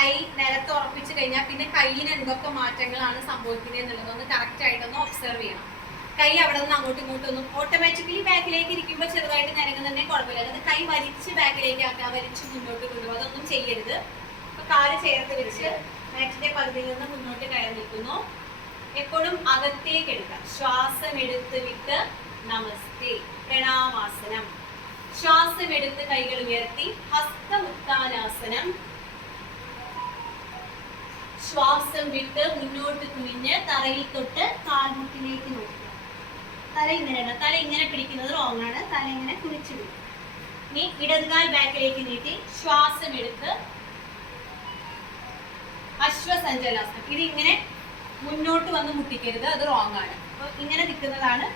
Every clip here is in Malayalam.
കൈ നിലത്ത് ഉറപ്പിച്ചു കഴിഞ്ഞാൽ പിന്നെ കൈയിന് എന്തൊക്കെ മാറ്റങ്ങളാണ് സംഭവിക്കുന്നത് എന്നുള്ളതൊന്ന് കറക്റ്റ് ആയിട്ടൊന്ന് ഒബ്സർവ് ചെയ്യണം. കൈ അവിടെ നിന്ന് അങ്ങോട്ടും ഇങ്ങോട്ടും ഒന്നും ഓട്ടോമാറ്റിക്കലി ബാക്കിലേക്ക് ഇരിക്കുമ്പോൾ ചെറുതായിട്ട് നിരങ്ങുന്നുണ്ടെങ്കിൽ കുഴപ്പമില്ല. അതായത് കൈ വലിച്ച് ബാക്കിലേക്ക് ആക്കുക, വലിച്ച് മുന്നോട്ട് കൊണ്ടുപോകുക, അതൊന്നും ചെയ്യരുത്. അപ്പൊ കാല് ചേർത്ത് വെച്ച് മാറ്റിന്റെ പകുതിയിൽ നിന്ന് മുന്നോട്ട് കയറി നിൽക്കുന്നു. എപ്പോഴും അകത്തേക്ക് എടുക്കാം. ശ്വാസം എടുത്ത് വിട്ട് നമസ്തേ, പ്രണാമാസനം. ശ്വാസം എടുത്ത് കൈകൾ ഉയർത്തി ഹസ്തമുത്താനാസനം. ശ്വാസം വിട്ട് മുന്നോട്ട് കുനിഞ്ഞ് തറയിൽ തൊട്ട് കാൽമുട്ടിലേക്ക് നോക്കുക. തല ഇങ്ങനെയാണ്, തല ഇങ്ങനെ പിടിക്കുന്നത് റോങ് ആണ്. തല ഇങ്ങനെ കുനിച്ചു വിടും. ഇനി ഇടതുകാൽ ബാക്കിലേക്ക് നീട്ടി ശ്വാസം എടുത്ത് അശ്വസഞ്ചലാസനം. ഇത് ഇങ്ങനെ മുന്നോട്ട് വന്ന് മുട്ടിക്കരുത്, അത് റോങ് ആണ്. അപ്പൊ ഇങ്ങനെ നിൽക്കുന്നതാണ്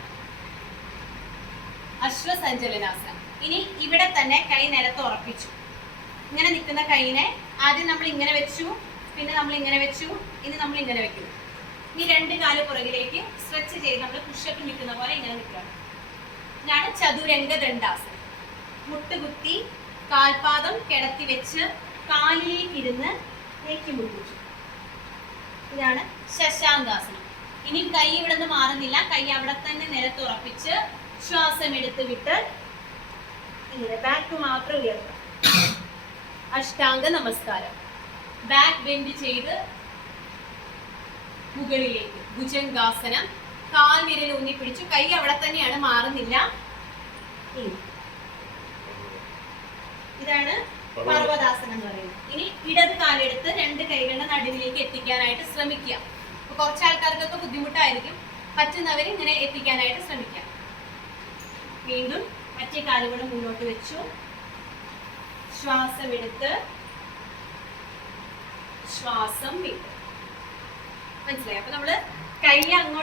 അശ്വസഞ്ചലനാസനം. ഇനി ഇവിടെ തന്നെ കൈ നിലത്ത് ഉറപ്പിച്ചു. ഇങ്ങനെ നിൽക്കുന്ന കൈനെ ആദ്യം നമ്മൾ ഇങ്ങനെ വെച്ചു, പിന്നെ നമ്മൾ ഇങ്ങനെ വെച്ചു, ഇനി നമ്മൾ ഇങ്ങനെ വെക്കുന്നു. ഇനി രണ്ട് കാല് പുറകിലേക്ക് സ്ട്രെച്ച് ചെയ്ത് നമ്മൾ പുഷപ്പ് നിൽക്കുന്ന പോലെ ഇങ്ങനെ നിൽക്കുകയാണ്. ഇതാണ് ചതുരംഗ ദണ്ഡാസനം. മുട്ടുകുത്തി കാൽപാദം കിടത്തി വെച്ച് കാലിലേക്ക് ഇരുന്ന് നേക്കി മുട്ടിച്ചു. ഇതാണ് ശശാങ്കാസനം. ഇനി കൈ ഇവിടെ നിന്ന് മാറുന്നില്ല, കൈ അവിടെ തന്നെ നിലത്ത് ഉറപ്പിച്ച് ശ്വാസം എടുത്ത് വിട്ട് ഇങ്ങനെ ബാക്ക് മാത്രം ഉയർത്താം. അഷ്ടാംഗ നമസ്കാരം. ബാക്ക് ബെൻഡ് ചെയ്ത് മുകളിലേക്ക് ഭുജംഗാസനം. കാൽ വിരൽ ഊന്നി പിടിച്ചു, കൈ അവിടെ തന്നെയാണ്, മാറുന്നില്ല. ഇതാണ് പർവ്വതാസനം എന്ന് പറയുന്നത്. ഇനി ഇടത് കാലെടുത്ത് രണ്ട് കൈകളുടെ നടുവിലേക്ക് എത്തിക്കാനായിട്ട് ശ്രമിക്കുക. അപ്പൊ കുറച്ച് ആൾക്കാർക്കൊക്കെ ബുദ്ധിമുട്ടായിരിക്കും, പറ്റുന്നവർ ഇങ്ങനെ എത്തിക്കാനായിട്ട് ശ്രമിക്കാം. വീണ്ടും മറ്റേ കാലുകളും മുന്നോട്ട് വെച്ചു. ശ്വാസം എടുത്ത് ശ്വാസം വിട്ടു. മനസ്സിലായി? അപ്പൊ നമ്മള് കൈ അങ്ങോട്ട്